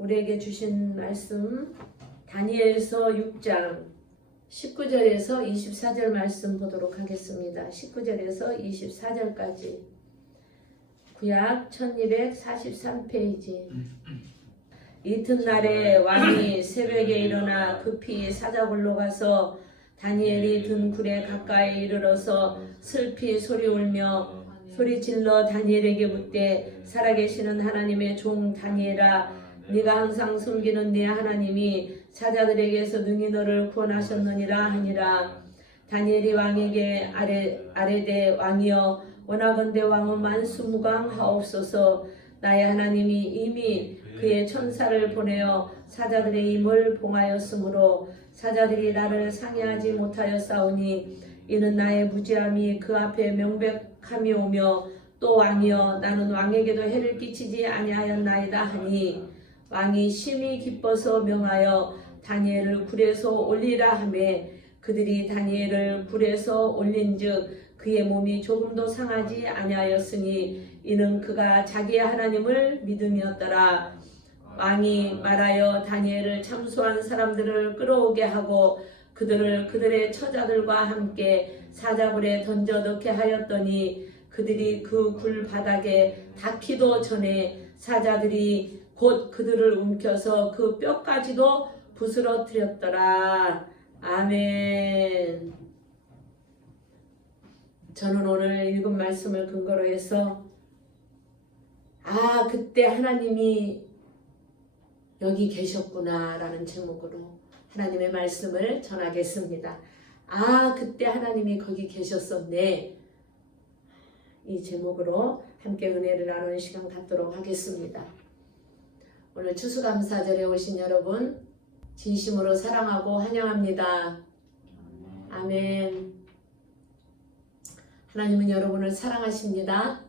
우리에게 주신 말씀 다니엘서 6장 19절에서 24절 말씀 보도록 하겠습니다. 19절에서 24절까지 구약 1243페이지. 이튿날에 왕이 새벽에 일어나 급히 사자굴로 가서 다니엘이 든 굴에 가까이 이르러서 슬피 소리 울며 소리질러 다니엘에게 묻되 살아계시는 하나님의 종 다니엘아, 네가 항상 섬기는 네 하나님이 사자들에게서 능히 너를 구원하셨느니라 하니라. 다니엘이 왕에게 아뢰되 왕이여, 원하건대 왕은 만수무강하옵소서. 나의 하나님이 이미 그의 천사를 보내어 사자들의 임을 봉하였으므로 사자들이 나를 상해하지 못하였사오니 이는 나의 무지함이 그 앞에 명백함이 오며 또 왕이여, 나는 왕에게도 해를 끼치지 아니하였나이다 하니 왕이 심히 기뻐서 명하여 다니엘을 굴에서 올리라 하매 그들이 다니엘을 굴에서 올린즉 그의 몸이 조금도 상하지 아니하였으니 이는 그가 자기의 하나님을 믿음이었더라. 왕이 말하여 다니엘을 참소한 사람들을 끌어오게 하고 그들을 그들의 처자들과 함께 사자굴에 던져 넣게 하였더니 그들이 그 굴 바닥에 닿기도 전에 사자들이 곧 그들을 움켜서 그 뼈까지도 부스러뜨렸더라. 아멘. 저는 오늘 읽은 말씀을 근거로 해서 그때 하나님이 여기 계셨구나 라는 제목으로 하나님의 말씀을 전하겠습니다. 그때 하나님이 거기 계셨었네. 이 제목으로 함께 은혜를 나누는 시간 갖도록 하겠습니다. 오늘 추수감사절에 오신 여러분 진심으로 사랑하고 환영합니다. 아멘. 하나님은 여러분을 사랑하십니다.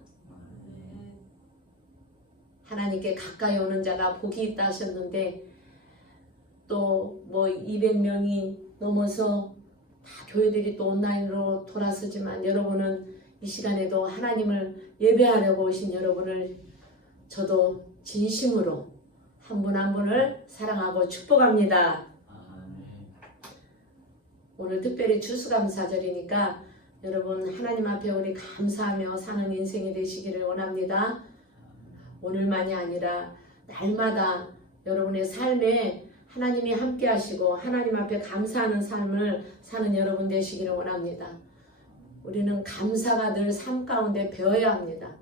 하나님께 가까이 오는 자가 복이 있다 하셨는데 또 200명이 넘어서 다 교회들이 또 온라인으로 돌아서지만 여러분은 이 시간에도 하나님을 예배하려고 오신 여러분을 저도 진심으로 한 분 한 분을 사랑하고 축복합니다. 오늘 특별히 추수감사절이니까 여러분 하나님 앞에 우리 감사하며 사는 인생이 되시기를 원합니다. 오늘만이 아니라 날마다 여러분의 삶에 하나님이 함께 하시고 하나님 앞에 감사하는 삶을 사는 여러분 되시기를 원합니다. 우리는 감사가 늘 삶 가운데 배워야 합니다.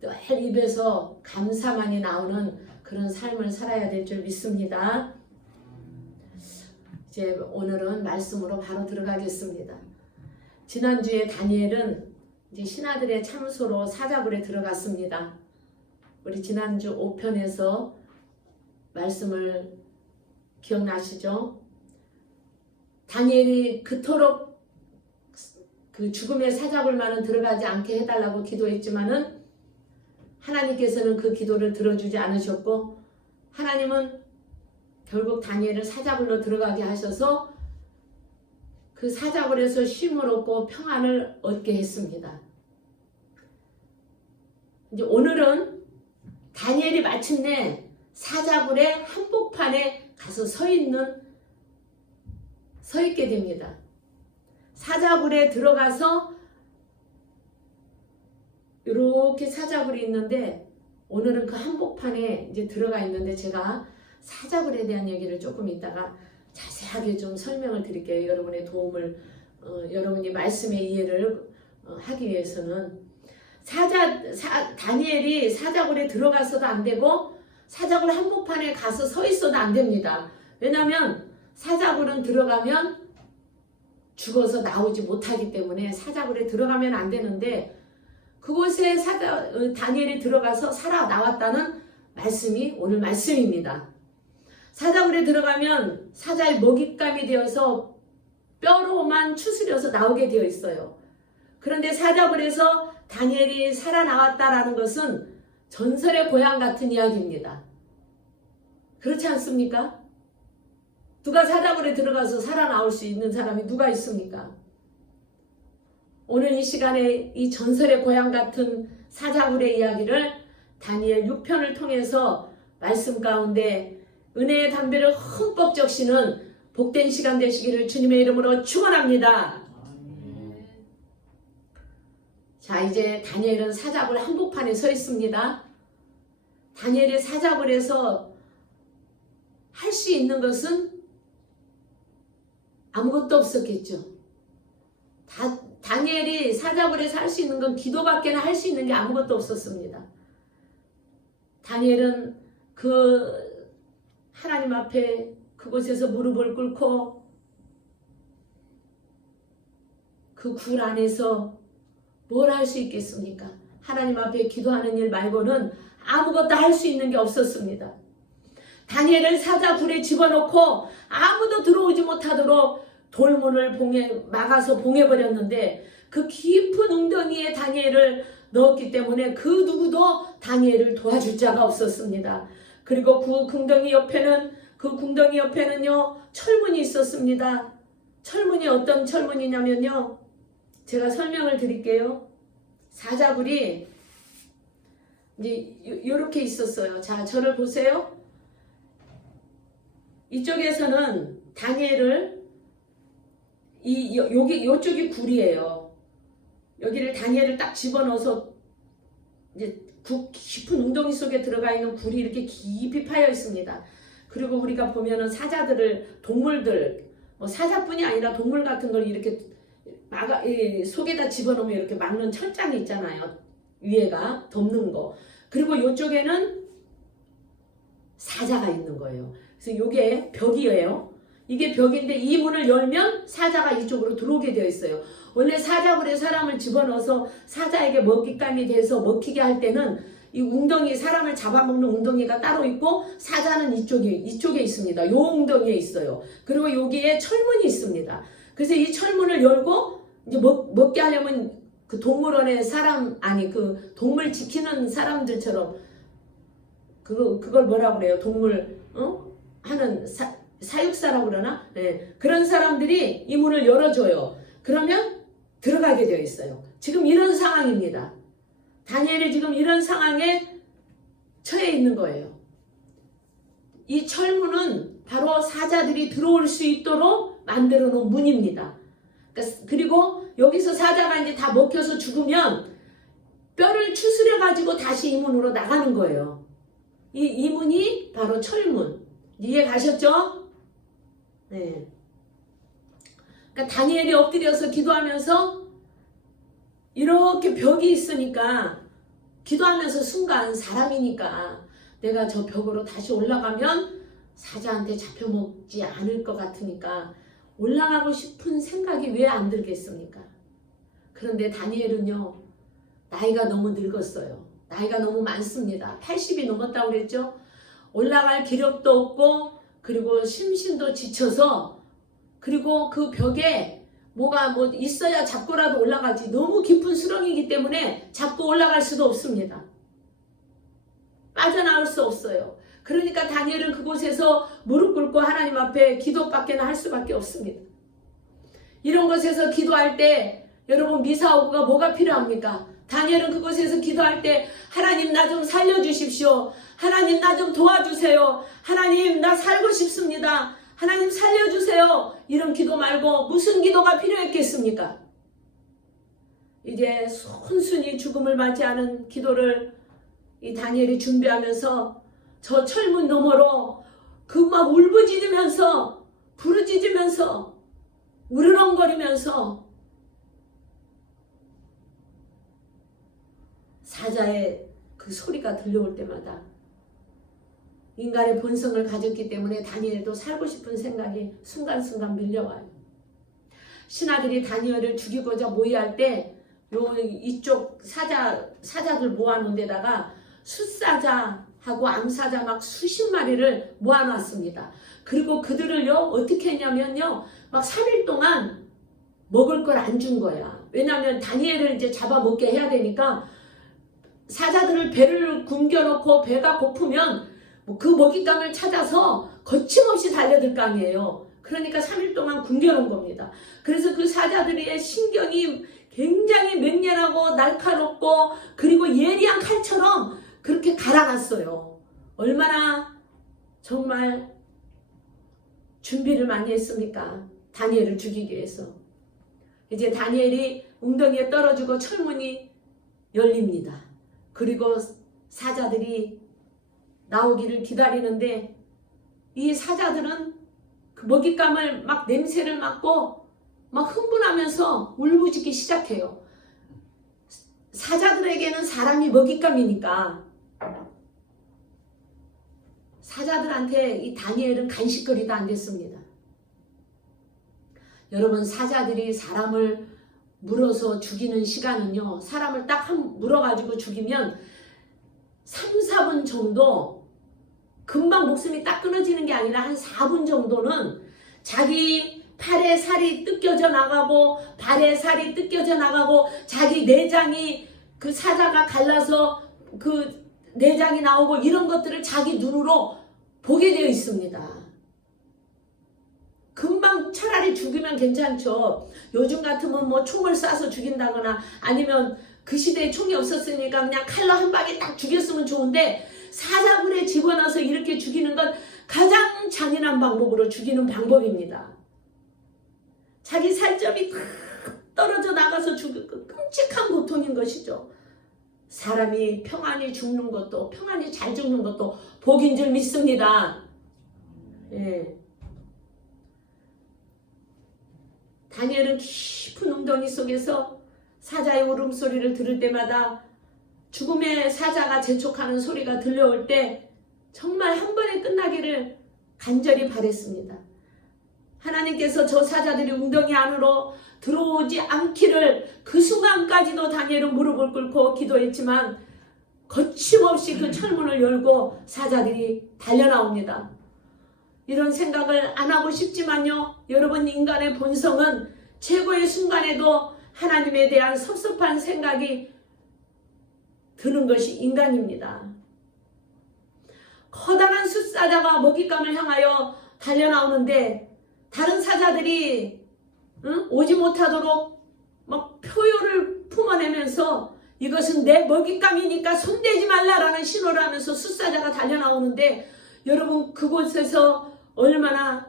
늘 입에서 감사만이 나오는 그런 삶을 살아야 될 줄 믿습니다. 이제 오늘은 말씀으로 바로 들어가겠습니다. 지난주에 다니엘은 이제 신하들의 참소로 사자굴에 들어갔습니다. 우리 지난주 5편에서 말씀을 기억나시죠? 다니엘이 그토록 그 죽음의 사자굴만은 들어가지 않게 해달라고 기도했지만은 하나님께서는 그 기도를 들어주지 않으셨고 하나님은 결국 다니엘을 사자굴로 들어가게 하셔서 그 사자굴에서 쉼을 얻고 평안을 얻게 했습니다. 이제 오늘은 다니엘이 마침내 사자굴의 한복판에 가서 서 있게 됩니다. 사자굴에 들어가서 이렇게 사자굴이 있는데 오늘은 그 한복판에 이제 들어가 있는데 제가 사자굴에 대한 얘기를 조금 이따가 자세하게 좀 설명을 드릴게요. 여러분의 도움을 여러분이 말씀의 이해를 하기 위해서는 다니엘이 사자굴에 들어가서도 안 되고 사자굴 한복판에 가서 서 있어도 안 됩니다. 왜냐하면 사자굴은 들어가면 죽어서 나오지 못하기 때문에 사자굴에 들어가면 안 되는데 그곳에 다니엘이 들어가서 살아나왔다는 말씀이 오늘 말씀입니다. 사자굴에 들어가면 사자의 먹잇감이 되어서 뼈로만 추스려서 나오게 되어 있어요. 그런데 사자굴에서 다니엘이 살아나왔다라는 것은 전설의 고향 같은 이야기입니다. 그렇지 않습니까? 누가 사자굴에 들어가서 살아나올 수 있는 사람이 누가 있습니까? 오늘 이 시간에 이 전설의 고향 같은 사자굴의 이야기를 다니엘 6편을 통해서 말씀 가운데 은혜의 담배를 흠뻑 적시는 복된 시간 되시기를 주님의 이름으로 축원합니다. 자, 이제 다니엘은 사자굴 한복판에 서 있습니다. 다니엘이 사자굴에서 할 수 있는 것은 아무것도 없었겠죠. 다니엘이 사자굴에서 할 수 있는 건 기도밖에 할 수 있는 게 아무것도 없었습니다. 다니엘은 그 하나님 앞에 그곳에서 무릎을 꿇고 그 굴 안에서 뭘 할 수 있겠습니까? 하나님 앞에 기도하는 일 말고는 아무것도 할 수 있는 게 없었습니다. 다니엘을 사자굴에 집어넣고 아무도 들어오지 못하도록 돌문을 막아서 봉해버렸는데 그 깊은 웅덩이에 다니엘을 넣었기 때문에 그 누구도 다니엘을 도와줄 자가 없었습니다. 그리고 그 궁덩이 옆에는요 철문이 있었습니다. 철문이 어떤 철문이냐면요, 제가 설명을 드릴게요. 사자굴이 이제 이렇게 있었어요. 자, 저를 보세요. 이쪽에서는 다니엘을 요쪽이 굴이에요. 여기를 다니엘을 딱 집어넣어서 이제 깊은 웅덩이 속에 들어가 있는 굴이 이렇게 깊이 파여 있습니다. 그리고 우리가 보면은 동물들, 사자뿐이 아니라 동물 같은 걸 이렇게 속에다 집어넣으면 이렇게 막는 철장이 있잖아요. 위에가 덮는 거. 그리고 이쪽에는 사자가 있는 거예요. 그래서 이게 벽이에요. 이게 벽인데 이 문을 열면 사자가 이쪽으로 들어오게 되어 있어요. 원래 사자굴에 사람을 집어넣어서 사자에게 먹잇감이 돼서 먹히게 할 때는 이 웅덩이, 사람을 잡아먹는 웅덩이가 따로 있고 사자는 이쪽에 있습니다. 요 웅덩이에 있어요. 그리고 여기에 철문이 있습니다. 그래서 이 철문을 열고 이제 먹게 하려면 그 동물원에 그 동물 지키는 사람들처럼 그걸 뭐라고 그래요? 동물 하는 사육사라고 그러나? 네. 그런 사람들이 이 문을 열어줘요. 그러면 들어가게 되어 있어요. 지금 이런 상황입니다. 다니엘이 지금 이런 상황에 처해 있는 거예요. 이 철문은 바로 사자들이 들어올 수 있도록 만들어 놓은 문입니다. 그리고 여기서 사자가 이제 다 먹혀서 죽으면 뼈를 추스려 가지고 다시 이 문으로 나가는 거예요. 이 문이 바로 철문. 이해 가셨죠? 네. 그러니까 다니엘이 엎드려서 기도하면서 이렇게 벽이 있으니까 기도하면서 순간 사람이니까 내가 저 벽으로 다시 올라가면 사자한테 잡혀먹지 않을 것 같으니까 올라가고 싶은 생각이 왜 안 들겠습니까? 그런데 다니엘은요, 나이가 너무 늙었어요. 나이가 너무 많습니다. 80이 넘었다고 그랬죠? 올라갈 기력도 없고 그리고 심신도 지쳐서 그리고 그 벽에 뭐가 있어야 잡고라도 올라가지 너무 깊은 수렁이기 때문에 잡고 올라갈 수도 없습니다. 빠져나올 수 없어요. 그러니까 다니엘은 그곳에서 무릎 꿇고 하나님 앞에 기도밖에 할 수밖에 없습니다. 이런 곳에서 기도할 때 여러분 미사오구가 뭐가 필요합니까? 다니엘은 그곳에서 기도할 때 하나님 나 좀 살려주십시오. 하나님 나 좀 도와주세요. 하나님 나 살고 싶습니다. 하나님 살려주세요. 이런 기도 말고 무슨 기도가 필요했겠습니까? 이제 순순히 죽음을 맞이하는 기도를 이 다니엘이 준비하면서 저 철문 너머로 그 막 울부짖으면서 부르짖으면서 으르렁거리면서 사자의 그 소리가 들려올 때마다 인간의 본성을 가졌기 때문에 다니엘도 살고 싶은 생각이 순간순간 밀려와요. 신하들이 다니엘을 죽이고자 모의할 때 이쪽 사자들 모아놓은 데다가 숫사자하고 암사자 막 수십 마리를 모아놨습니다. 그리고 그들을요 어떻게 했냐면요 막 3일 동안 먹을 걸 안 준 거야. 왜냐하면 다니엘을 이제 잡아먹게 해야 되니까 사자들을 배를 굶겨놓고 배가 고프면 그 먹잇감을 찾아서 거침없이 달려들 거 아니에요. 그러니까 3일 동안 굶겨놓은 겁니다. 그래서 그 사자들의 신경이 굉장히 맹렬하고 날카롭고 그리고 예리한 칼처럼 그렇게 갈아놨어요. 얼마나 정말 준비를 많이 했습니까? 다니엘을 죽이기 위해서. 이제 다니엘이 웅덩이에 떨어지고 철문이 열립니다. 그리고 사자들이 나오기를 기다리는데 이 사자들은 그 먹잇감을 막 냄새를 맡고 막 흥분하면서 울부짖기 시작해요. 사자들에게는 사람이 먹잇감이니까 사자들한테 이 다니엘은 간식거리도 안 됐습니다. 여러분, 사자들이 사람을 물어서 죽이는 시간은요, 사람을 딱 물어가지고 죽이면 3, 4분 정도, 금방 목숨이 딱 끊어지는 게 아니라 한 4분 정도는 자기 팔에 살이 뜯겨져 나가고 발에 살이 뜯겨져 나가고 자기 내장이 그 사자가 갈라서 그 내장이 나오고 이런 것들을 자기 눈으로 보게 되어 있습니다. 금방 차라리 죽이면 괜찮죠. 요즘 같으면 뭐 총을 쏴서 죽인다거나 아니면 그 시대에 총이 없었으니까 그냥 칼로 한 방에 딱 죽였으면 좋은데 사자굴에 집어넣어서 이렇게 죽이는 건 가장 잔인한 방법으로 죽이는 방법입니다. 자기 살점이 탁 떨어져 나가서 죽을 그 끔찍한 고통인 것이죠. 사람이 평안히 죽는 것도 평안히 잘 죽는 것도 복인 줄 믿습니다. 예. 다니엘은 깊은 웅덩이 속에서 사자의 울음소리를 들을 때마다 죽음의 사자가 재촉하는 소리가 들려올 때 정말 한 번에 끝나기를 간절히 바랬습니다. 하나님께서 저 사자들이 웅덩이 안으로 들어오지 않기를 그 순간까지도 다니엘은 무릎을 꿇고 기도했지만 거침없이 그 철문을 열고 사자들이 달려나옵니다. 이런 생각을 안 하고 싶지만요, 여러분, 인간의 본성은 최고의 순간에도 하나님에 대한 섭섭한 생각이 드는 것이 인간입니다. 커다란 숫사자가 먹잇감을 향하여 달려나오는데 다른 사자들이 오지 못하도록 막 표효를 품어내면서 이것은 내 먹잇감이니까 손대지 말라라는 신호를 하면서 숫사자가 달려나오는데 여러분, 그곳에서 얼마나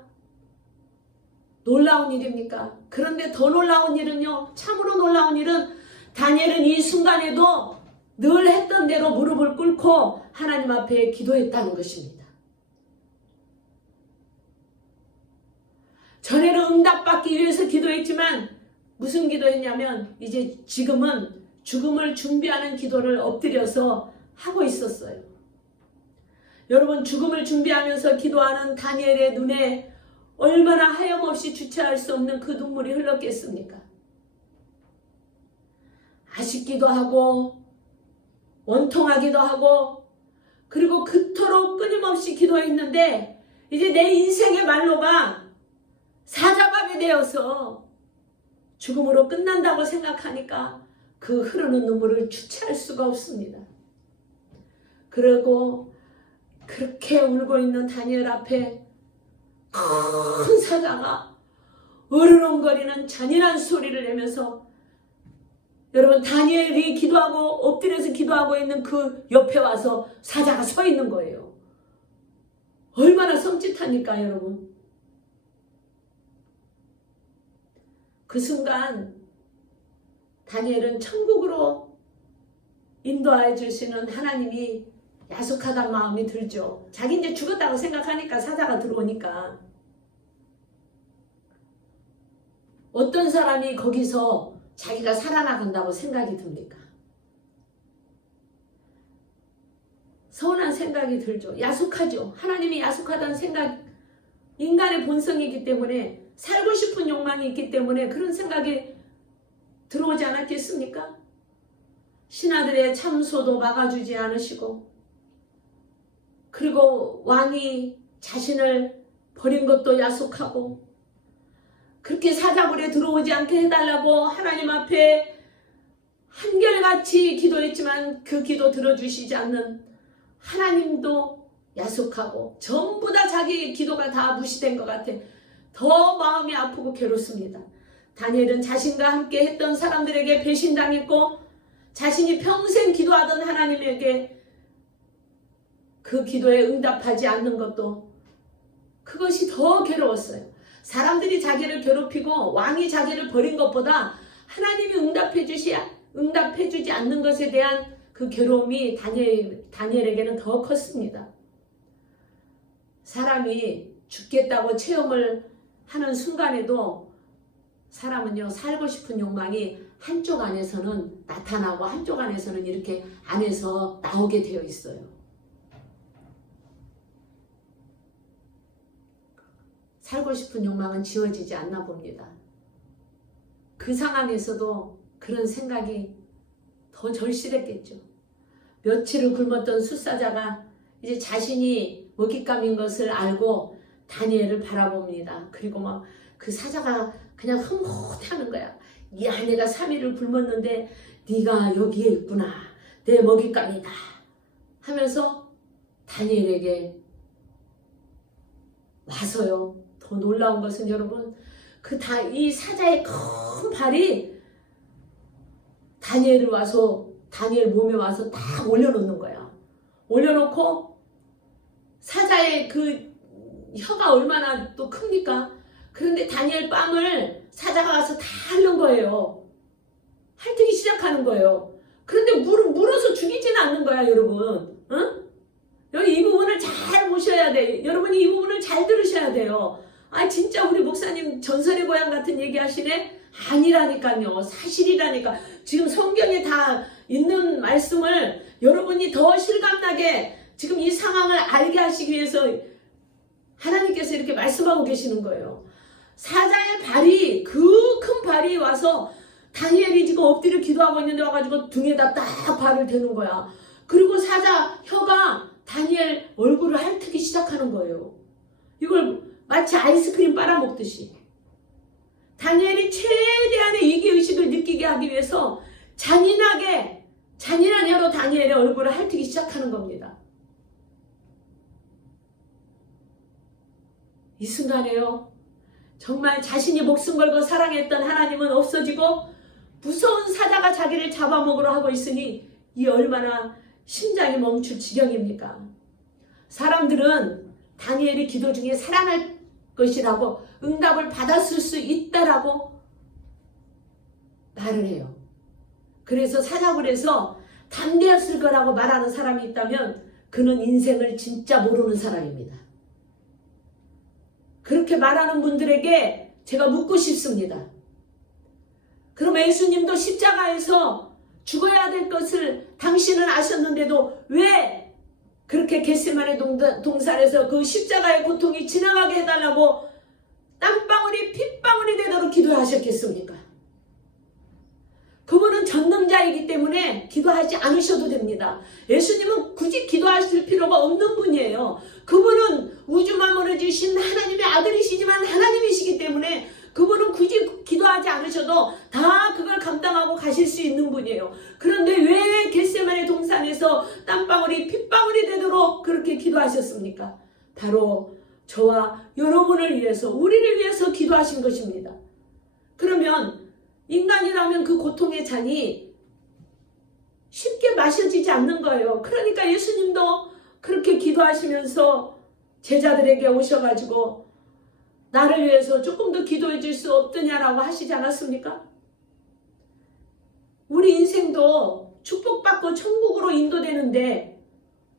놀라운 일입니까? 그런데 더 놀라운 일은요, 참으로 놀라운 일은 다니엘은 이 순간에도 늘 했던 대로 무릎을 꿇고 하나님 앞에 기도했다는 것입니다. 전에는 응답받기 위해서 기도했지만 무슨 기도했냐면 이제 지금은 죽음을 준비하는 기도를 엎드려서 하고 있었어요. 여러분, 죽음을 준비하면서 기도하는 다니엘의 눈에 얼마나 하염없이 주체할 수 없는 그 눈물이 흘렀겠습니까? 아쉽기도 하고 원통하기도 하고 그리고 그토록 끊임없이 기도했는데 이제 내 인생의 말로가 사자밥이 되어서 죽음으로 끝난다고 생각하니까 그 흐르는 눈물을 주체할 수가 없습니다. 그리고 그렇게 울고 있는 다니엘 앞에 큰 사자가 으르렁거리는 잔인한 소리를 내면서 여러분, 다니엘이 기도하고 엎드려서 기도하고 있는 그 옆에 와서 사자가 서 있는 거예요. 얼마나 섬찟하니까 여러분. 그 순간 다니엘은 천국으로 인도해 주시는 하나님이 야속하다는 마음이 들죠. 자기 이제 죽었다고 생각하니까 사자가 들어오니까. 어떤 사람이 거기서 자기가 살아나간다고 생각이 듭니까? 서운한 생각이 들죠. 야속하죠. 하나님이 야속하다는 생각, 인간의 본성이기 때문에 살고 싶은 욕망이 있기 때문에 그런 생각이 들어오지 않았겠습니까? 신하들의 참소도 막아주지 않으시고 그리고 왕이 자신을 버린 것도 야속하고 그렇게 사자굴에 들어오지 않게 해달라고 하나님 앞에 한결같이 기도했지만 그 기도 들어주시지 않는 하나님도 야속하고 전부 다 자기 기도가 다 무시된 것 같아 더 마음이 아프고 괴롭습니다. 다니엘은 자신과 함께 했던 사람들에게 배신당했고 자신이 평생 기도하던 하나님에게 그 기도에 응답하지 않는 것도 그것이 더 괴로웠어요. 사람들이 자기를 괴롭히고 왕이 자기를 버린 것보다 하나님이 응답해주지 않는 것에 대한 그 괴로움이 다니엘에게는 더 컸습니다. 사람이 죽겠다고 체험을 하는 순간에도 사람은요, 살고 싶은 욕망이 한쪽 안에서는 나타나고 한쪽 안에서는 이렇게 안에서 나오게 되어 있어요. 살고 싶은 욕망은 지워지지 않나 봅니다. 그 상황에서도 그런 생각이 더 절실했겠죠. 며칠을 굶었던 숫사자가 이제 자신이 먹잇감인 것을 알고 다니엘을 바라봅니다. 그리고 막 그 사자가 그냥 흐뭇하는 거야. 야, 내가 3일을 굶었는데 네가 여기에 있구나. 내 먹잇감이다. 하면서 다니엘에게 와서요. 더 놀라운 것은 여러분, 이 사자의 큰 발이 다니엘 몸에 와서 딱 올려놓는 거야. 올려놓고 사자의 그 혀가 얼마나 또 큽니까? 그런데 다니엘 뺨을 사자가 와서 다 핥는 거예요. 핥기 시작하는 거예요. 그런데 물어서 죽이지는 않는 거야, 여러분. 응? 여기 이 부분을 잘 보셔야 돼. 여러분이 이 부분을 잘 들으셔야 돼요. 아, 진짜 우리 목사님 전설의 고향 같은 얘기 하시네? 아니라니까요. 사실이라니까. 지금 성경에 다 있는 말씀을 여러분이 더 실감나게 지금 이 상황을 알게 하시기 위해서 하나님께서 이렇게 말씀하고 계시는 거예요. 사자의 발이, 그 큰 발이 와서 다니엘이 지금 엎드려 기도하고 있는데 와가지고 등에다 딱 발을 대는 거야. 그리고 사자 혀가 다니엘 얼굴을 핥기 시작하는 거예요. 이걸 마치 아이스크림 빨아먹듯이. 다니엘이 최대한의 위기의식을 느끼게 하기 위해서 잔인한 혀로 다니엘의 얼굴을 핥기 시작하는 겁니다. 이 순간에요, 정말 자신이 목숨 걸고 사랑했던 하나님은 없어지고 무서운 사자가 자기를 잡아먹으러 하고 있으니 이 얼마나 심장이 멈출 지경입니까? 사람들은 다니엘이 기도 중에 살아날 것이라고, 응답을 받았을 수 있다라고 말을 해요. 그래서 사자굴에서 담대했을 거라고 말하는 사람이 있다면 그는 인생을 진짜 모르는 사람입니다. 그렇게 말하는 분들에게 제가 묻고 싶습니다. 그럼 예수님도 십자가에서 죽어야 될 것을 당신은 아셨는데도 왜 그렇게 겟세마네 동산에서 그 십자가의 고통이 지나가게 해달라고 땀방울이 핏방울이 되도록 기도하셨겠습니까? 그분은 전능자이기 때문에 기도하지 않으셔도 됩니다. 예수님은 굳이 기도하실 필요가 없는 분이에요. 그분은 우주 만물을 지으신 하나님의 아들이시지만 하나님이시기 때문에 그분은 굳이 기도하지 않으셔도 다 그걸 감당하고 가실 수 있는 분이에요. 그런데 왜 겟세마네 동산에서 땀방울이 핏방울이 되도록 그렇게 기도하셨습니까? 바로 저와 여러분을 위해서, 우리를 위해서 기도하신 것입니다. 그러면 인간이라면 그 고통의 잔이 쉽게 마셔지지 않는 거예요. 그러니까 예수님도 그렇게 기도하시면서 제자들에게 오셔가지고 나를 위해서 조금 더 기도해 줄 수 없더냐라고 하시지 않았습니까? 우리 인생도 축복받고 천국으로 인도되는데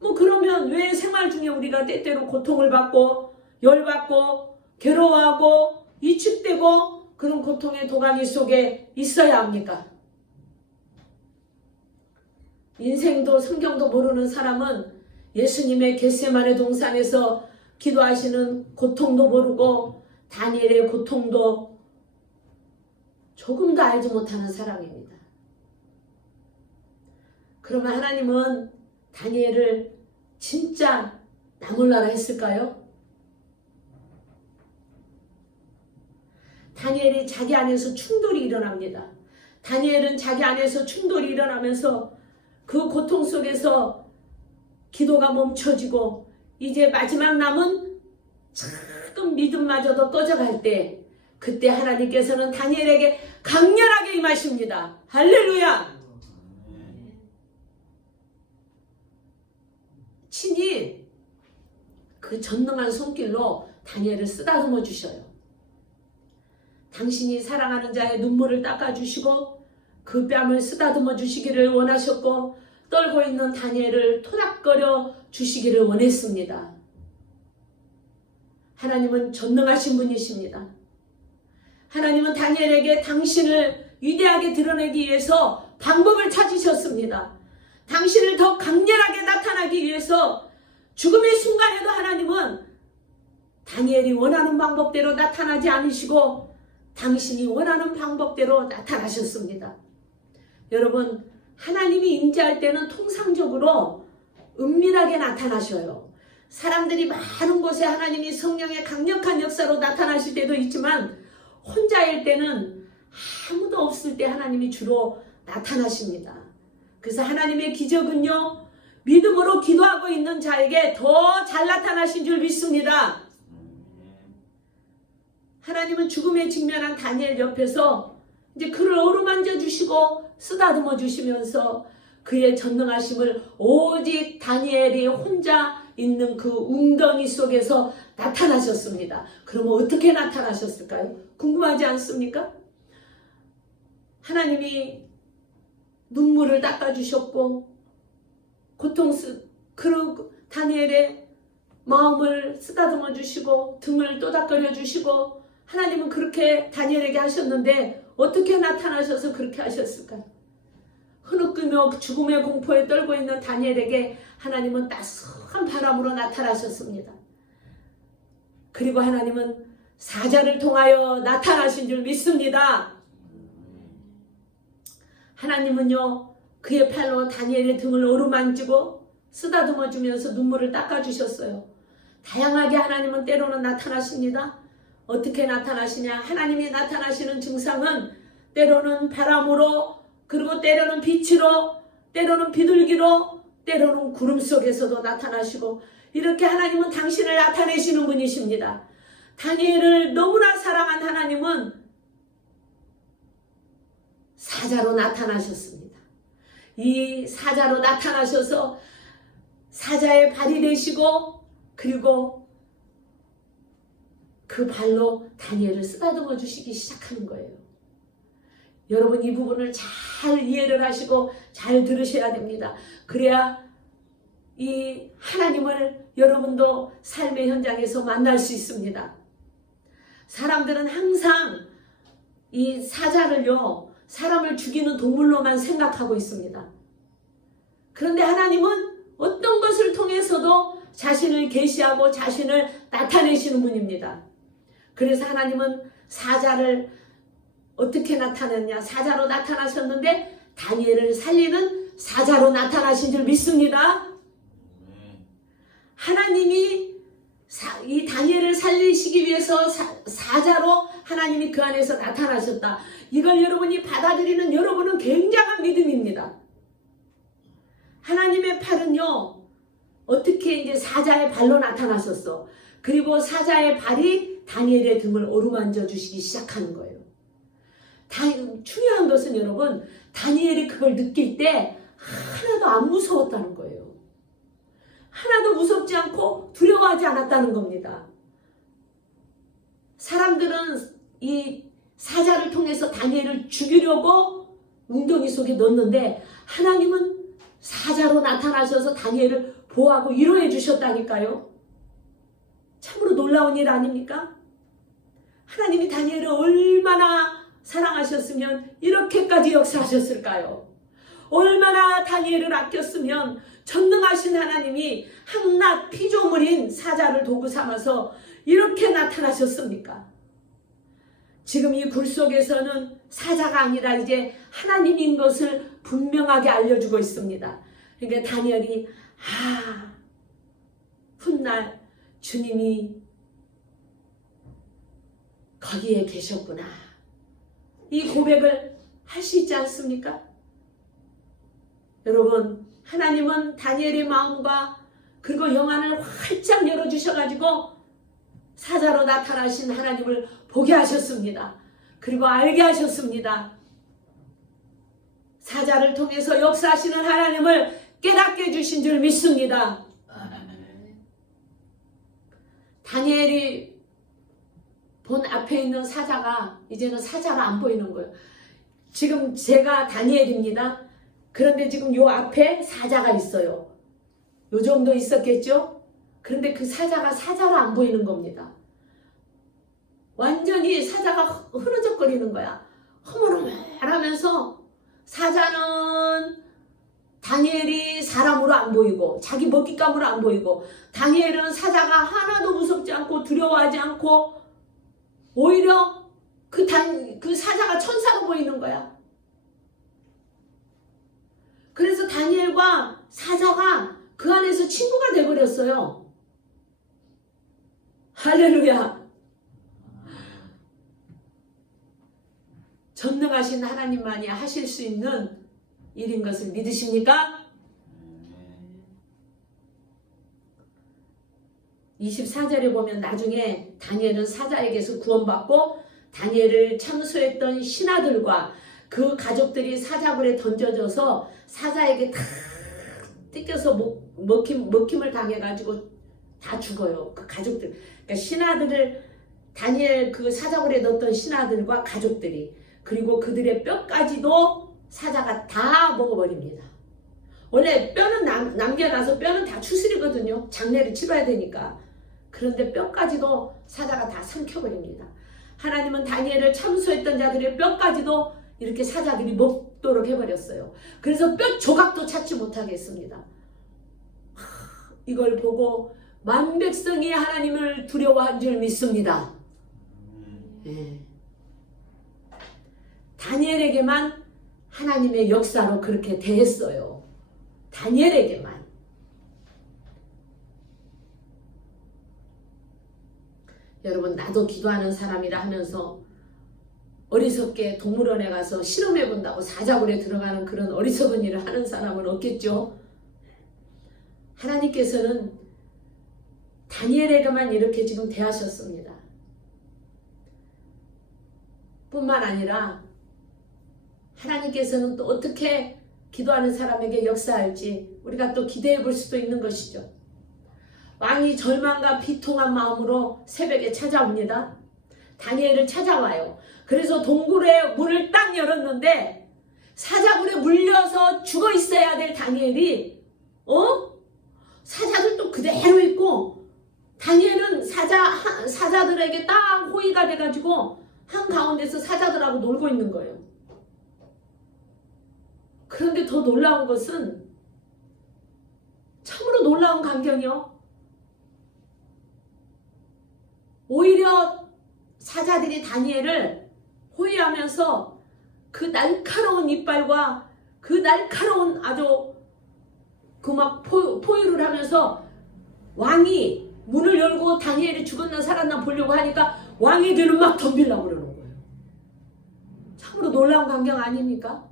그러면 왜 생활 중에 우리가 때때로 고통을 받고 열받고 괴로워하고 위축되고 그런 고통의 도가니 속에 있어야 합니까? 인생도 성경도 모르는 사람은 예수님의 겟세마네 동산에서 기도하시는 고통도 모르고 다니엘의 고통도 조금도 알지 못하는 사람입니다. 그러면 하나님은 다니엘을 진짜 나 몰라라 했을까요? 다니엘이 자기 안에서 충돌이 일어납니다. 다니엘은 자기 안에서 충돌이 일어나면서 그 고통 속에서 기도가 멈춰지고 이제 마지막 남은 작은 믿음마저도 꺼져갈 때, 그때 하나님께서는 다니엘에게 강렬하게 임하십니다. 할렐루야! 친히 그 전능한 손길로 다니엘을 쓰다듬어 주셔요. 당신이 사랑하는 자의 눈물을 닦아주시고 그 뺨을 쓰다듬어 주시기를 원하셨고 떨고 있는 다니엘을 토닥거려 주시기를 원했습니다. 하나님은 전능하신 분이십니다. 하나님은 다니엘에게 당신을 위대하게 드러내기 위해서 방법을 찾으셨습니다. 당신을 더 강렬하게 나타나기 위해서 죽음의 순간에도 하나님은 다니엘이 원하는 방법대로 나타나지 않으시고 당신이 원하는 방법대로 나타나셨습니다. 여러분, 하나님이 임재할 때는 통상적으로 은밀하게 나타나셔요. 사람들이 많은 곳에 하나님이 성령의 강력한 역사로 나타나실 때도 있지만 혼자일 때는 아무도 없을 때 하나님이 주로 나타나십니다. 그래서 하나님의 기적은요, 믿음으로 기도하고 있는 자에게 더 잘 나타나신 줄 믿습니다. 하나님은 죽음에 직면한 다니엘 옆에서 이제 그를 어루만져 주시고 쓰다듬어 주시면서 그의 전능하심을 오직 다니엘이 혼자 있는 그 웅덩이 속에서 나타나셨습니다. 그러면 어떻게 나타나셨을까요? 궁금하지 않습니까? 하나님이 눈물을 닦아주셨고 다니엘의 마음을 쓰다듬어 주시고 등을 또닥거려 주시고 하나님은 그렇게 다니엘에게 하셨는데 어떻게 나타나셔서 그렇게 하셨을까요? 흐느끼며 죽음의 공포에 떨고 있는 다니엘에게 하나님은 따스한 바람으로 나타나셨습니다. 그리고 하나님은 사자를 통하여 나타나신 줄 믿습니다. 하나님은요, 그의 팔로 다니엘의 등을 어루만지고 쓰다듬어 주면서 눈물을 닦아주셨어요. 다양하게 하나님은 때로는 나타나십니다. 어떻게 나타나시냐? 하나님이 나타나시는 증상은 때로는 바람으로, 그리고 때로는 빛으로, 때로는 비둘기로, 때로는 구름 속에서도 나타나시고, 이렇게 하나님은 당신을 나타내시는 분이십니다. 다니엘을 너무나 사랑한 하나님은 사자로 나타나셨습니다. 이 사자로 나타나셔서 사자의 발이 되시고, 그리고 그 발로 다니엘을 쓰다듬어 주시기 시작하는 거예요. 여러분, 이 부분을 잘 이해를 하시고 잘 들으셔야 됩니다. 그래야 이 하나님을 여러분도 삶의 현장에서 만날 수 있습니다. 사람들은 항상 이 사자를요, 사람을 죽이는 동물로만 생각하고 있습니다. 그런데 하나님은 어떤 것을 통해서도 자신을 계시하고 자신을 나타내시는 분입니다. 그래서 하나님은 사자를 어떻게 나타냈냐? 사자로 나타나셨는데 다니엘을 살리는 사자로 나타나신 줄 믿습니다. 하나님이 이 다니엘을 살리시기 위해서 사자로 하나님이 그 안에서 나타나셨다. 이걸 여러분이 받아들이는 여러분은 굉장한 믿음입니다. 하나님의 팔은요, 어떻게 이제 사자의 발로 나타나셨어. 그리고 사자의 발이 다니엘의 등을 어루만져 주시기 시작하는 거예요. 중요한 것은 여러분, 다니엘이 그걸 느낄 때 하나도 안 무서웠다는 거예요. 하나도 무섭지 않고 두려워하지 않았다는 겁니다. 사람들은 이 사자를 통해서 다니엘을 죽이려고 웅덩이 속에 넣었는데 하나님은 사자로 나타나셔서 다니엘을 보호하고 위로해 주셨다니까요. 참으로 놀라운 일 아닙니까? 하나님이 다니엘을 얼마나 사랑하셨으면 이렇게까지 역사하셨을까요? 얼마나 다니엘을 아꼈으면 전능하신 하나님이 한낱 피조물인 사자를 도구 삼아서 이렇게 나타나셨습니까? 지금 이 굴 속에서는 사자가 아니라 이제 하나님인 것을 분명하게 알려주고 있습니다. 그러니까 다니엘이 훗날 주님이 거기에 계셨구나, 이 고백을 할 수 있지 않습니까? 여러분, 하나님은 다니엘의 마음과 그리고 영안을 활짝 열어주셔가지고 사자로 나타나신 하나님을 보게 하셨습니다. 그리고 알게 하셨습니다. 사자를 통해서 역사하시는 하나님을 깨닫게 해주신 줄 믿습니다. 다니엘이 본 앞에 있는 사자가 이제는 사자로 안 보이는 거예요. 지금 제가 다니엘입니다. 그런데 지금 요 앞에 사자가 있어요. 요 정도 있었겠죠? 그런데 그 사자가 사자로 안 보이는 겁니다. 완전히 사자가 흐느적거리는 거야. 허물허물하면서 사자는 다니엘이 사람으로 안 보이고 자기 먹잇감으로 안 보이고 다니엘은 사자가 하나도 무섭지 않고 두려워하지 않고 오히려 그 사자가 천사로 보이는 거야. 그래서 다니엘과 사자가 그 안에서 친구가 돼버렸어요. 할렐루야. 전능하신 하나님만이 하실 수 있는 일인 것을 믿으십니까? 24절에 보면 나중에 다니엘은 사자에게서 구원받고 다니엘을 참소했던 신하들과 그 가족들이 사자굴에 던져져서 사자에게 다 뜯겨서 먹힘을 당해가지고 다 죽어요. 그 가족들. 그러니까 신하들을 다니엘 그 사자굴에 넣었던 신하들과 가족들이 그리고 그들의 뼈까지도 사자가 다 먹어버립니다. 원래 뼈는 남겨놔서 뼈는 다 추스리거든요. 장례를 치러야 되니까. 그런데 뼈까지도 사자가 다 삼켜버립니다. 하나님은 다니엘을 참소했던 자들의 뼈까지도 이렇게 사자들이 먹도록 해버렸어요. 그래서 뼈 조각도 찾지 못하게 했습니다. 이걸 보고 만백성이 하나님을 두려워한 줄 믿습니다. 네. 다니엘에게만 하나님의 역사로 그렇게 대했어요. 다니엘에게만. 여러분, 나도 기도하는 사람이라 하면서 어리석게 동물원에 가서 실험해 본다고 사자굴에 들어가는 그런 어리석은 일을 하는 사람은 없겠죠. 하나님께서는 다니엘에게만 이렇게 지금 대하셨습니다. 뿐만 아니라 하나님께서는 또 어떻게 기도하는 사람에게 역사할지 우리가 또 기대해 볼 수도 있는 것이죠. 왕이 절망과 비통한 마음으로 새벽에 찾아옵니다. 다니엘을 찾아와요. 그래서 동굴의 문을 딱 열었는데 사자굴에 물려서 죽어 있어야 될 다니엘이 사자들도 그대로 있고 다니엘은 사자들에게 딱 호위가 돼가지고 한가운데서 사자들하고 놀고 있는 거예요. 그런데 더 놀라운 것은 참으로 놀라운 광경이요. 오히려 사자들이 다니엘을 호위하면서 그 날카로운 이빨과 그 날카로운 아주 그 막 포위를 하면서 왕이 문을 열고 다니엘이 죽었나 살았나 보려고 하니까 왕에게는 막 덤비려고 그러는 거예요. 참으로 놀라운 광경 아닙니까?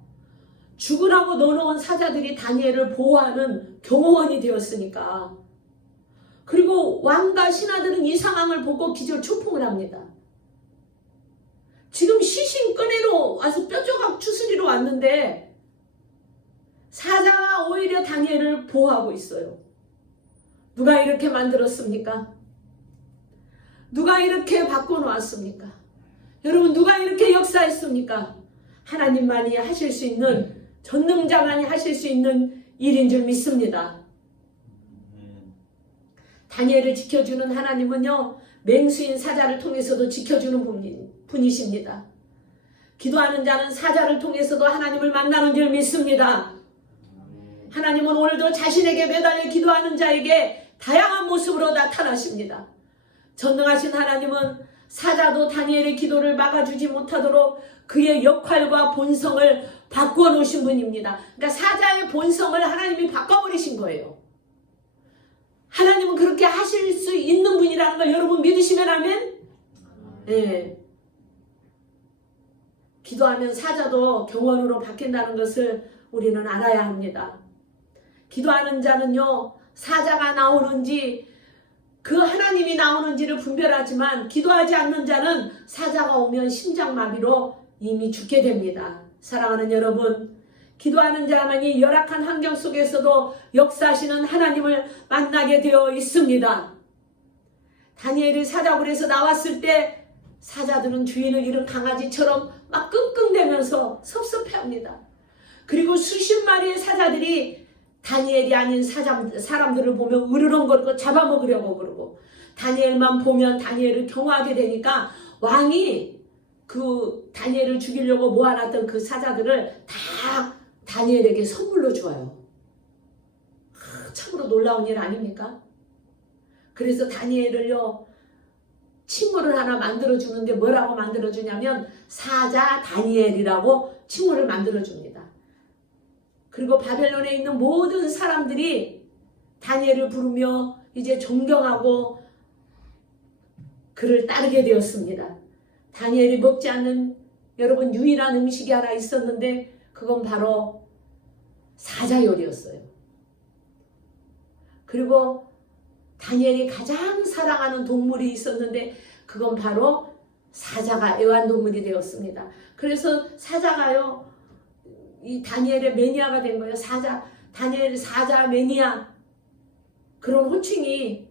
죽으라고 넣어놓은 사자들이 다니엘을 보호하는 경호원이 되었으니까. 그리고 왕과 신하들은 이 상황을 보고 기절초풍을 합니다. 지금 시신 꺼내러 와서 뼈조각 추스리러 왔는데 사자가 오히려 다니엘을 보호하고 있어요. 누가 이렇게 만들었습니까? 누가 이렇게 바꿔놓았습니까? 여러분, 누가 이렇게 역사했습니까? 하나님만이 하실 수 있는, 전능자만이 하실 수 있는 일인 줄 믿습니다. 다니엘을 지켜주는 하나님은요, 맹수인 사자를 통해서도 지켜주는 분이십니다. 기도하는 자는 사자를 통해서도 하나님을 만나는 줄 믿습니다. 하나님은 오늘도 자신에게 매달려 기도하는 자에게 다양한 모습으로 나타나십니다. 전능하신 하나님은 사자도 다니엘의 기도를 막아주지 못하도록 그의 역할과 본성을 바꾸어 놓으신 분입니다. 그러니까 사자의 본성을 하나님이 바꿔버리신 거예요. 하나님은 그렇게 하실 수 있는 분이라는 걸 여러분 믿으시면 아멘? 네. 기도하면 사자도 경원으로 바뀐다는 것을 우리는 알아야 합니다. 기도하는 자는요, 사자가 나오는지 그 하나님이 나오는지를 분별하지만 기도하지 않는 자는 사자가 오면 심장마비로 이미 죽게 됩니다. 사랑하는 여러분, 기도하는 자만이 열악한 환경 속에서도 역사하시는 하나님을 만나게 되어 있습니다. 다니엘이 사자굴에서 나왔을 때 사자들은 주인을 잃은 강아지처럼 막 끙끙대면서 섭섭해합니다. 그리고 수십 마리의 사자들이 다니엘이 아닌 사람들을 보면 으르렁거리고 잡아먹으려고 그러고, 다니엘만 보면 다니엘을 경호하게 되니까 왕이 그 다니엘을 죽이려고 모아놨던 그 사자들을 다 다니엘에게 선물로 주어요. 참으로 놀라운 일 아닙니까? 그래서 다니엘을요, 칭호를 하나 만들어주는데 뭐라고 만들어주냐면 사자 다니엘이라고 칭호를 만들어줍니다. 그리고 바벨론에 있는 모든 사람들이 다니엘을 부르며 이제 존경하고 그를 따르게 되었습니다. 다니엘이 먹지 않는 여러분 유일한 음식이 하나 있었는데 그건 바로 사자 요리였어요. 그리고 다니엘이 가장 사랑하는 동물이 있었는데 그건 바로 사자가 애완동물이 되었습니다. 그래서 사자가요, 이 다니엘의 매니아가 된 거예요. 다니엘 사자 매니아, 그런 호칭이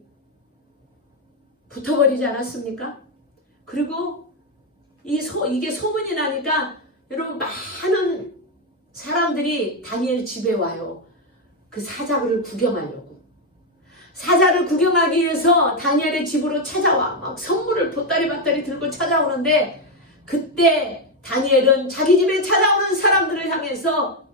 붙어버리지 않았습니까? 그리고 이게 소문이 나니까 여러분 많은 사람들이 다니엘 집에 와요. 그 사자를 구경하려고. 사자를 구경하기 위해서 다니엘의 집으로 찾아와. 막 선물을 보따리 들고 찾아오는데, 그때 다니엘은 자기 집에 찾아오는 사람들을 향해서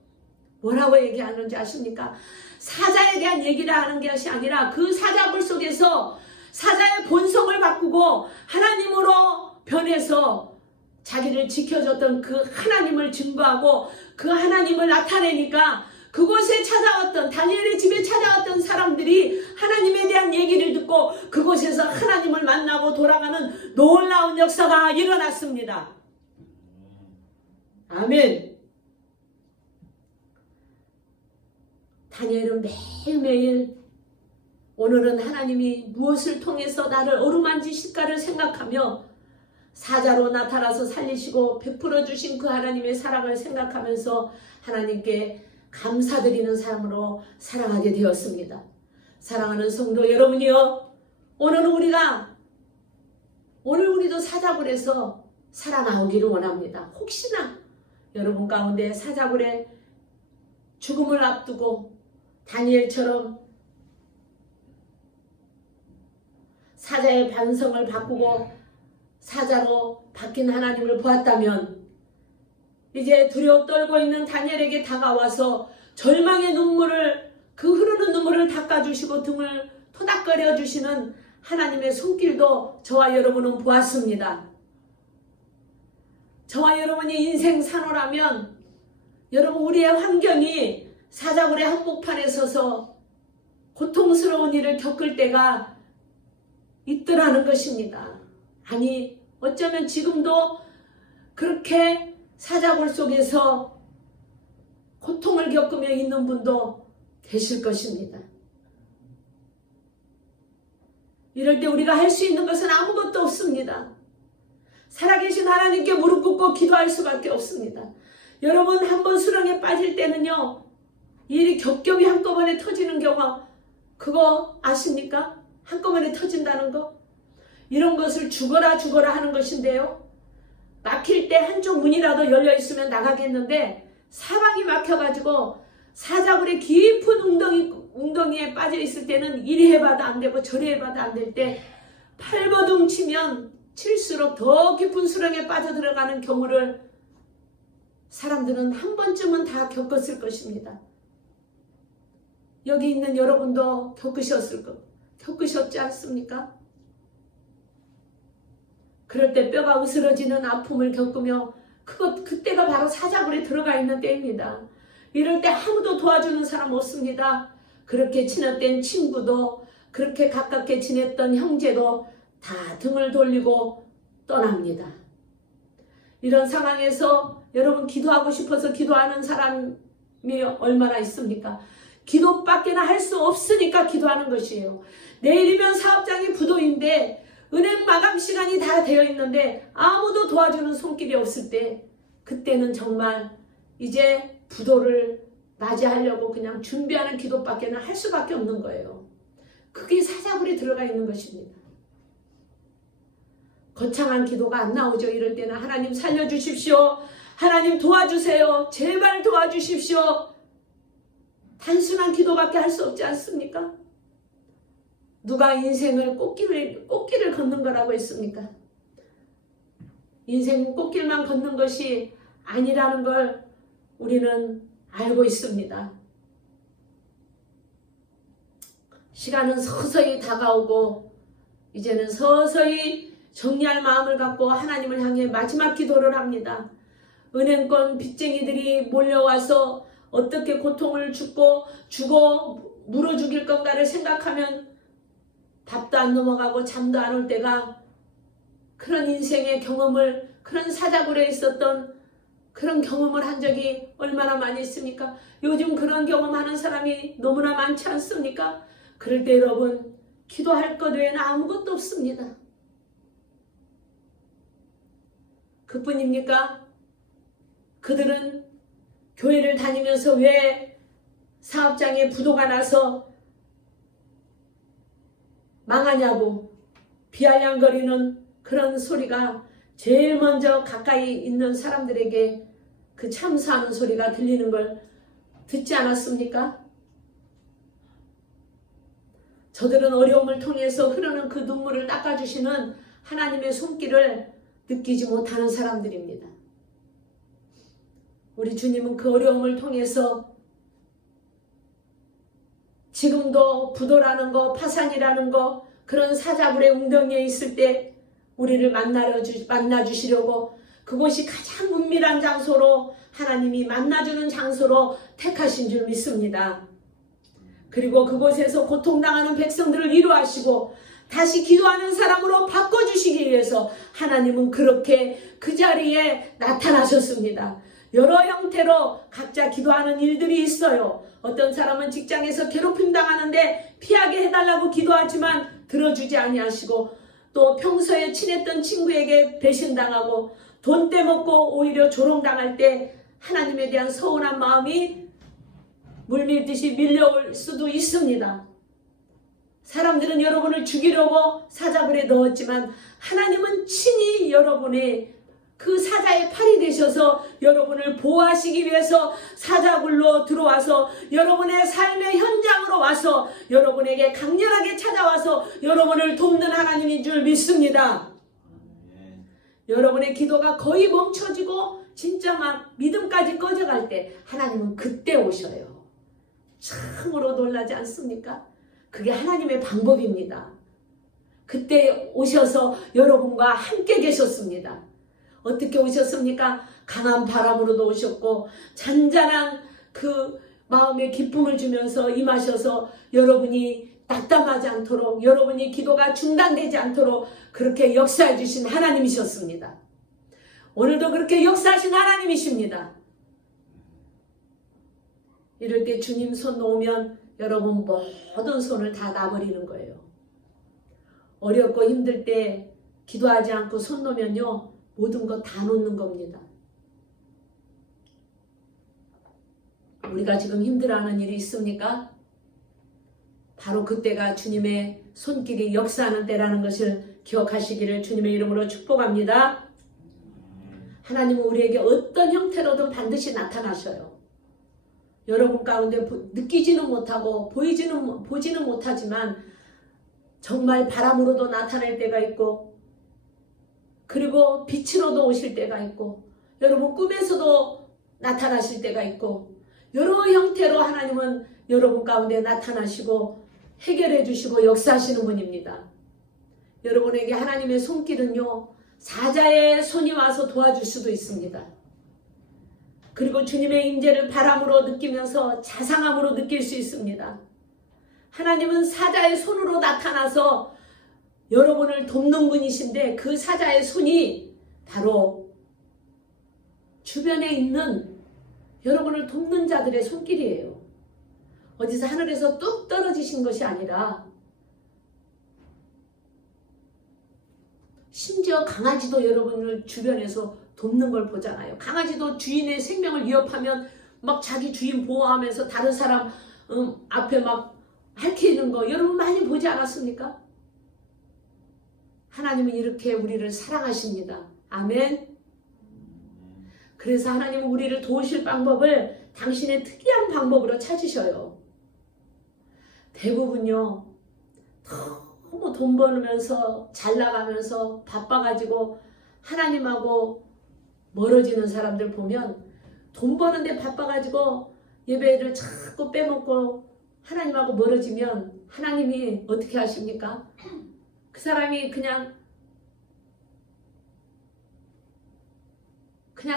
뭐라고 얘기하는지 아십니까? 사자에 대한 얘기를 하는 것이 아니라 그 사자굴 속에서 사자의 본성을 바꾸고 하나님으로 변해서 자기를 지켜줬던 그 하나님을 증거하고 그 하나님을 나타내니까 그곳에 찾아왔던, 다니엘의 집에 찾아왔던 사람들이 하나님에 대한 얘기를 듣고 그곳에서 하나님을 만나고 돌아가는 놀라운 역사가 일어났습니다. 아멘. 다니엘은 매일매일 오늘은 하나님이 무엇을 통해서 나를 어루만지실까를 생각하며 사자로 나타나서 살리시고 베풀어 주신 그 하나님의 사랑을 생각하면서 하나님께 감사드리는 사람으로 살아가게 되었습니다. 사랑하는 성도 여러분이요, 오늘 우리도 사자굴에서 살아나오기를 원합니다. 혹시나 여러분 가운데 사자굴에 죽음을 앞두고 다니엘처럼 사자의 반성을 바꾸고 사자로 바뀐 하나님을 보았다면 이제 두려워 떨고 있는 다니엘에게 다가와서 절망의 눈물을, 그 흐르는 눈물을 닦아주시고 등을 토닥거려 주시는 하나님의 손길도 저와 여러분은 보았습니다. 저와 여러분이 인생 산호라면 여러분 우리의 환경이 사자굴의 한복판에 서서 고통스러운 일을 겪을 때가 있더라는 것입니다. 아니 어쩌면 지금도 그렇게 사자굴 속에서 고통을 겪으며 있는 분도 계실 것입니다. 이럴 때 우리가 할 수 있는 것은 아무것도 없습니다. 살아계신 하나님께 무릎 꿇고 기도할 수밖에 없습니다. 여러분 한번 수렁에 빠질 때는요, 일이 겹겹이 한꺼번에 터지는 경우 그거 아십니까? 한꺼번에 터진다는 거. 이런 것을 죽어라 하는 것인데요, 막힐 때 한쪽 문이라도 열려 있으면 나가겠는데 사방이 막혀가지고 사자굴의 깊은 웅덩이에 빠져 있을 때는 이리 해봐도 안 되고 저리 해봐도 안 될 때 팔버둥 치면 칠수록 더 깊은 수렁에 빠져 들어가는 경우를 사람들은 한 번쯤은 다 겪었을 것입니다. 여기 있는 여러분도 겪으셨지 않습니까? 그럴 때 뼈가 으스러지는 아픔을 겪으며 그때가 바로 사자굴에 들어가 있는 때입니다. 이럴 때 아무도 도와주는 사람 없습니다. 그렇게 친했던 친구도, 그렇게 가깝게 지냈던 형제도 다 등을 돌리고 떠납니다. 이런 상황에서 여러분 기도하고 싶어서 기도하는 사람이 얼마나 있습니까? 기도밖에나 할 수 없으니까 기도하는 것이에요. 내일이면 사업장이 부도인데 은행 마감 시간이 다 되어 있는데 아무도 도와주는 손길이 없을 때, 그때는 정말 이제 부도를 맞이하려고 그냥 준비하는 기도밖에는 할 수밖에 없는 거예요. 그게 사자굴에 들어가 있는 것입니다. 거창한 기도가 안 나오죠. 이럴 때는 하나님 살려주십시오. 하나님 도와주세요. 제발 도와주십시오. 단순한 기도밖에 할 수 없지 않습니까? 누가 인생을 꽃길을 걷는 거라고 했습니까? 인생은 꽃길만 걷는 것이 아니라는 걸 우리는 알고 있습니다. 시간은 서서히 다가오고 이제는 서서히 정리할 마음을 갖고 하나님을 향해 마지막 기도를 합니다. 은행권 빚쟁이들이 몰려와서 어떻게 고통을 주고 물어 죽일 건가를 생각하면 밥도 안 넘어가고 잠도 안 올 때가, 그런 인생의 경험을, 그런 사자굴에 있었던 그런 경험을 한 적이 얼마나 많이 있습니까? 요즘 그런 경험하는 사람이 너무나 많지 않습니까? 그럴 때 여러분, 기도할 것 외에는 아무것도 없습니다. 그뿐입니까? 그들은 교회를 다니면서 왜 사업장에 부도가 나서 망하냐고 비아냥거리는 그런 소리가 제일 먼저 가까이 있는 사람들에게 그 참사하는 소리가 들리는 걸 듣지 않았습니까? 저들은 어려움을 통해서 흐르는 그 눈물을 닦아주시는 하나님의 손길을 느끼지 못하는 사람들입니다. 우리 주님은 그 어려움을 통해서 지금도 부도라는 거, 파산이라는 거, 그런 사자굴의 웅덩이에 있을 때 우리를 만나주시려고 그곳이 가장 은밀한 장소로, 하나님이 만나주는 장소로 택하신 줄 믿습니다. 그리고 그곳에서 고통당하는 백성들을 위로하시고 다시 기도하는 사람으로 바꿔주시기 위해서 하나님은 그렇게 그 자리에 나타나셨습니다. 여러 형태로 각자 기도하는 일들이 있어요. 어떤 사람은 직장에서 괴롭힘 당하는데 피하게 해달라고 기도하지만 들어주지 아니하시고, 또 평소에 친했던 친구에게 배신당하고 돈 떼먹고 오히려 조롱당할 때 하나님에 대한 서운한 마음이 물밀듯이 밀려올 수도 있습니다. 사람들은 여러분을 죽이려고 사자굴에 넣었지만 하나님은 친히 여러분의 그 사자의 팔이 되셔서 여러분을 보호하시기 위해서 사자굴로 들어와서 여러분의 삶의 현장으로 와서 여러분에게 강렬하게 찾아와서 여러분을 돕는 하나님인 줄 믿습니다. 여러분의 기도가 거의 멈춰지고 진짜 막 믿음까지 꺼져갈 때 하나님은 그때 오셔요. 참으로 놀라지 않습니까? 그게 하나님의 방법입니다. 그때 오셔서 여러분과 함께 계셨습니다. 어떻게 오셨습니까? 강한 바람으로도 오셨고 잔잔한 그 마음의 기쁨을 주면서 임하셔서 여러분이 낙담하지 않도록, 여러분이 기도가 중단되지 않도록 그렇게 역사해 주신 하나님이셨습니다. 오늘도 그렇게 역사하신 하나님이십니다. 이럴 때 주님 손 놓으면 여러분 모든 손을 다 놔버리는 거예요. 어렵고 힘들 때 기도하지 않고 손 놓으면요, 모든 거 다 놓는 겁니다. 우리가 지금 힘들어하는 일이 있습니까? 바로 그때가 주님의 손길이 역사하는 때라는 것을 기억하시기를 주님의 이름으로 축복합니다. 하나님은 우리에게 어떤 형태로든 반드시 나타나셔요. 여러분 가운데 느끼지는 못하고 보지는 못하지만 정말 바람으로도 나타날 때가 있고, 그리고 빛으로도 오실 때가 있고, 여러분 꿈에서도 나타나실 때가 있고, 여러 형태로 하나님은 여러분 가운데 나타나시고 해결해 주시고 역사하시는 분입니다. 여러분에게 하나님의 손길은요, 사자의 손이 와서 도와줄 수도 있습니다. 그리고 주님의 임재를 바람으로 느끼면서 자상함으로 느낄 수 있습니다. 하나님은 사자의 손으로 나타나서 여러분을 돕는 분이신데, 그 사자의 손이 바로 주변에 있는 여러분을 돕는 자들의 손길이에요. 어디서 하늘에서 뚝 떨어지신 것이 아니라, 심지어 강아지도 여러분을 주변에서 돕는 걸 보잖아요. 강아지도 주인의 생명을 위협하면 막 자기 주인 보호하면서 다른 사람 앞에 막 핥히는 거 여러분 많이 보지 않았습니까? 하나님은 이렇게 우리를 사랑하십니다. 아멘. 그래서 하나님은 우리를 도우실 방법을 당신의 특이한 방법으로 찾으셔요. 대부분요, 너무 돈 벌면서 잘 나가면서 바빠가지고 하나님하고 멀어지는 사람들 보면 돈 버는데 바빠가지고 예배를 자꾸 빼먹고 하나님하고 멀어지면 하나님이 어떻게 하십니까? 그 사람이 그냥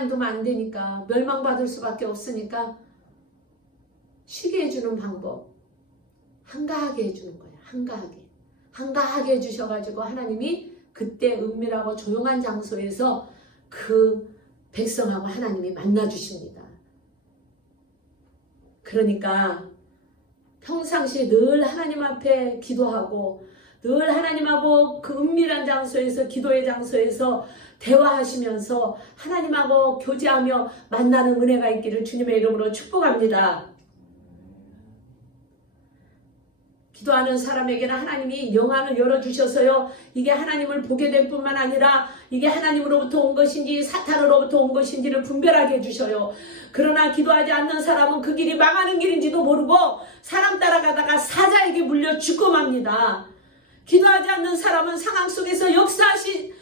두면 안 되니까, 멸망받을 수밖에 없으니까 쉬게 해주는 방법, 한가하게 해주는 거예요. 한가하게 해주셔가지고 하나님이 그때 은밀하고 조용한 장소에서 그 백성하고 하나님이 만나주십니다. 그러니까 평상시에 늘 하나님 앞에 기도하고 늘 하나님하고 그 은밀한 장소에서, 기도의 장소에서 대화하시면서 하나님하고 교제하며 만나는 은혜가 있기를 주님의 이름으로 축복합니다. 기도하는 사람에게는 하나님이 영안을 열어주셔서요, 이게 하나님을 보게 될 뿐만 아니라 이게 하나님으로부터 온 것인지 사탄으로부터 온 것인지를 분별하게 해주셔요. 그러나 기도하지 않는 사람은 그 길이 망하는 길인지도 모르고 사람 따라가다가 사자에게 물려 죽고 맙니다. 기도하지 않는 사람은 상황 속에서 역사하신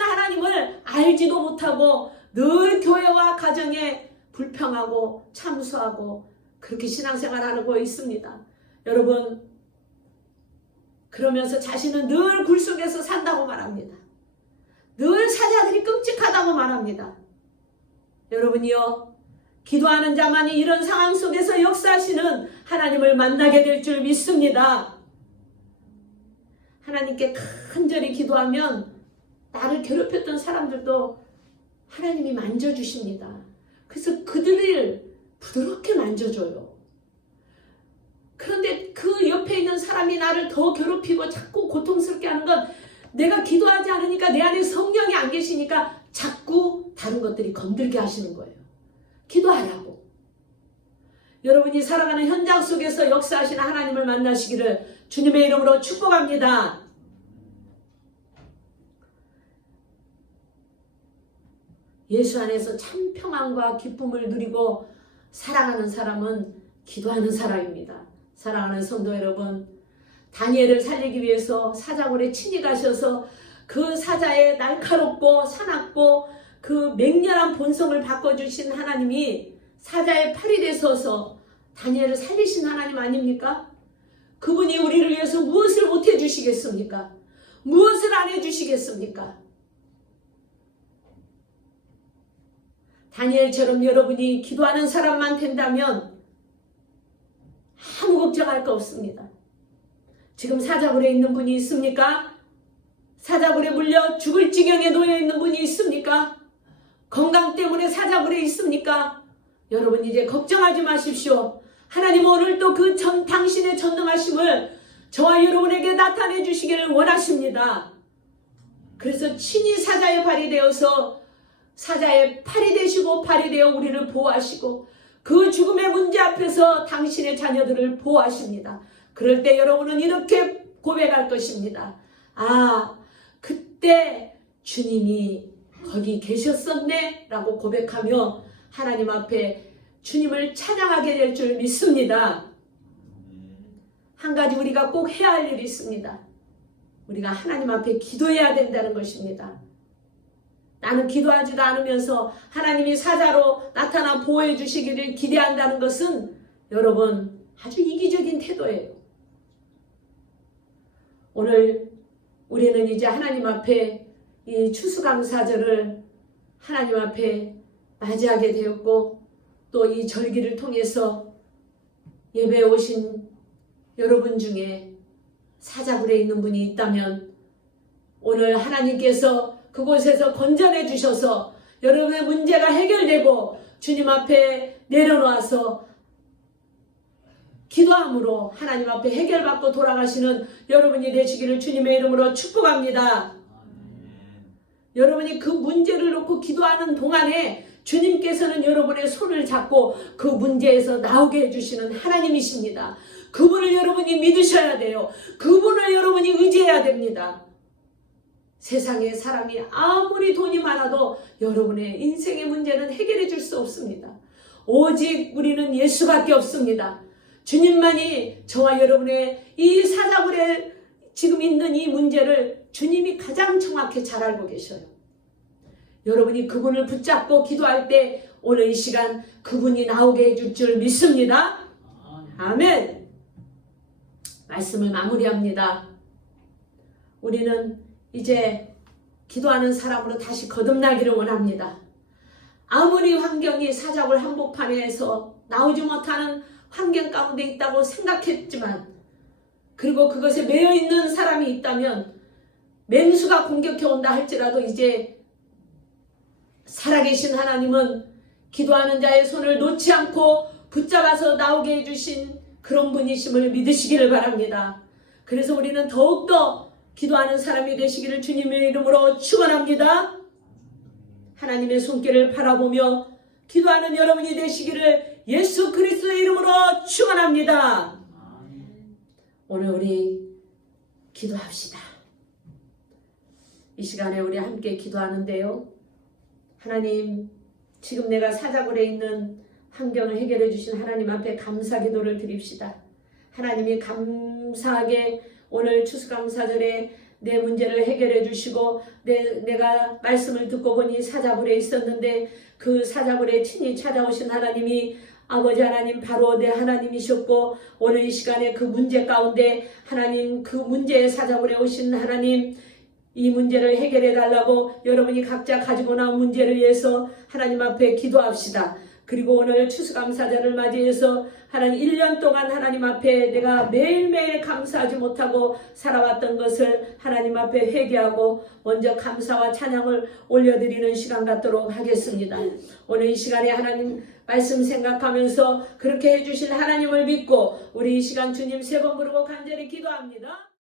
하나님을 알지도 못하고 늘 교회와 가정에 불평하고 참수하고 그렇게 신앙생활하고 있습니다. 여러분, 그러면서 자신은 늘 굴 속에서 산다고 말합니다. 늘 사자들이 끔찍하다고 말합니다. 여러분이요, 기도하는 자만이 이런 상황 속에서 역사하시는 하나님을 만나게 될 줄 믿습니다. 하나님께 간절히 기도하면 나를 괴롭혔던 사람들도 하나님이 만져주십니다. 그래서 그들을 부드럽게 만져줘요. 그런데 그 옆에 있는 사람이 나를 더 괴롭히고 자꾸 고통스럽게 하는 건 내가 기도하지 않으니까, 내 안에 성령이 안 계시니까 자꾸 다른 것들이 건들게 하시는 거예요. 기도하라고. 여러분이 살아가는 현장 속에서 역사하시는 하나님을 만나시기를 주님의 이름으로 축복합니다. 예수 안에서 참 평안과 기쁨을 누리고 살아가는 사람은 기도하는 사람입니다. 사랑하는 성도 여러분, 다니엘을 살리기 위해서 사자굴에 친히 가셔서 그 사자의 날카롭고 사납고 그 맹렬한 본성을 바꿔주신 하나님이 사자의 팔이 되셔서 다니엘을 살리신 하나님 아닙니까? 그분이 우리를 위해서 무엇을 못 해주시겠습니까? 무엇을 안 해주시겠습니까? 다니엘처럼 여러분이 기도하는 사람만 된다면 아무 걱정할 거 없습니다. 지금 사자굴에 있는 분이 있습니까? 사자굴에 물려 죽을 지경에 놓여 있는 분이 있습니까? 건강 때문에 사자굴에 있습니까? 여러분 이제 걱정하지 마십시오. 하나님 오늘도 그 당신의 전능하심을 저와 여러분에게 나타내 주시기를 원하십니다. 그래서 친히 사자의 발이 되어서 사자의 팔이 되시고 발이 되어 우리를 보호하시고 그 죽음의 문제 앞에서 당신의 자녀들을 보호하십니다. 그럴 때 여러분은 이렇게 고백할 것입니다. 아, 그때 주님이 거기 계셨었네 라고 고백하며 하나님 앞에 주님을 찬양하게 될 줄 믿습니다. 한 가지 우리가 꼭 해야 할 일이 있습니다. 우리가 하나님 앞에 기도해야 된다는 것입니다. 나는 기도하지도 않으면서 하나님이 사자로 나타나 보호해 주시기를 기대한다는 것은 여러분 아주 이기적인 태도예요. 오늘 우리는 이제 하나님 앞에 이 추수감사절을 하나님 앞에 맞이하게 되었고 또 이 절기를 통해서 예배에 오신 여러분 중에 사자굴에 있는 분이 있다면 오늘 하나님께서 그곳에서 건져내 주셔서 여러분의 문제가 해결되고 주님 앞에 내려놓아서 기도함으로 하나님 앞에 해결받고 돌아가시는 여러분이 되시기를 주님의 이름으로 축복합니다. 여러분이 그 문제를 놓고 기도하는 동안에 주님께서는 여러분의 손을 잡고 그 문제에서 나오게 해주시는 하나님이십니다. 그분을 여러분이 믿으셔야 돼요. 그분을 여러분이 의지해야 됩니다. 세상에 사람이 아무리 돈이 많아도 여러분의 인생의 문제는 해결해 줄 수 없습니다. 오직 우리는 예수밖에 없습니다. 주님만이 저와 여러분의 이 사자굴에 지금 있는 이 문제를 주님이 가장 정확히 잘 알고 계셔요. 여러분이 그분을 붙잡고 기도할 때 오늘 이 시간 그분이 나오게 해줄 줄 믿습니다. 아멘. 말씀을 마무리합니다. 우리는 이제 기도하는 사람으로 다시 거듭나기를 원합니다. 아무리 환경이 사자굴 한복판에서 나오지 못하는 환경 가운데 있다고 생각했지만, 그리고 그것에 매여 있는 사람이 있다면 맹수가 공격해 온다 할지라도 이제 살아계신 하나님은 기도하는 자의 손을 놓지 않고 붙잡아서 나오게 해주신 그런 분이심을 믿으시기를 바랍니다. 그래서 우리는 더욱더 기도하는 사람이 되시기를 주님의 이름으로 축원합니다. 하나님의 손길을 바라보며 기도하는 여러분이 되시기를 예수 그리스도의 이름으로 축원합니다. 오늘 우리 기도합시다. 이 시간에 우리 함께 기도하는데요. 하나님, 지금 내가 사자굴에 있는 환경을 해결해 주신 하나님 앞에 감사 기도를 드립시다. 하나님이 감사하게 오늘 추수감사절에 내 문제를 해결해 주시고 내가 말씀을 듣고 보니 사자굴에 있었는데 그 사자굴에 친히 찾아오신 하나님이 아버지 하나님 바로 내 하나님이셨고, 오늘 이 시간에 그 문제 가운데 하나님, 그 문제의 사자굴에 오신 하나님, 이 문제를 해결해 달라고 여러분이 각자 가지고 나온 문제를 위해서 하나님 앞에 기도합시다. 그리고 오늘 추수감사절을 맞이해서 하나님 1년 동안 하나님 앞에 내가 매일매일 감사하지 못하고 살아왔던 것을 하나님 앞에 회개하고 먼저 감사와 찬양을 올려드리는 시간 갖도록 하겠습니다. 오늘 이 시간에 하나님 말씀 생각하면서 그렇게 해주신 하나님을 믿고 우리 이 시간 주님 3번 부르고 간절히 기도합니다.